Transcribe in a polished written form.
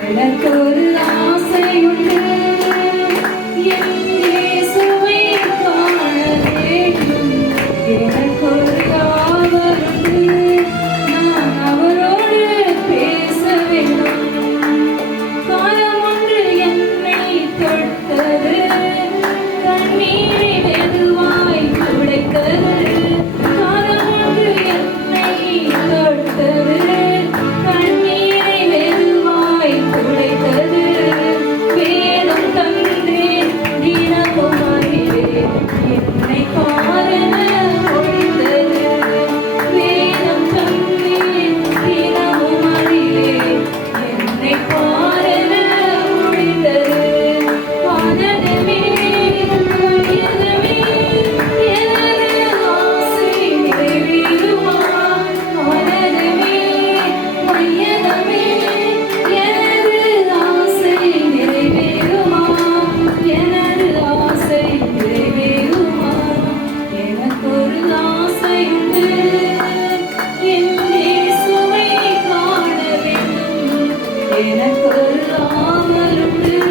எனக்கொரு ஆசையுண்டு, என் இயேசுவைக் காண வேண்டும். எனக்கொரு ஆவலுண்டு, நான் அவரோடு பேச வேண்டும். காலம் ஒன்று என்னை தொட்டது, கண்ணீரை மெதுவாய் துடைத்தது. காலம் ஒன்று என்னை தொட்டது, கண்ணீரை மெதுவாய் துடைத்தது. வேதம் தந்தேன் தினமும் அறிவேன், என்னை பாரென ஒழித்தது. வேதம் தந்தேன் தினமும் அறிவேன், என்னை பாரென ஒழித்தது. வானமே உயரமே, எனது ஆசை நிறைவேறுமா? வானமே மையகமே, எனது ஆசை நிறைவேறுமா? எனது ஆசை நிறைவேறுமா? எனக்கொரு ஆசையுண்டு, என் இயேசுவைக் காண வேண்டும். எனக்கொரு ஆவலுண்டு,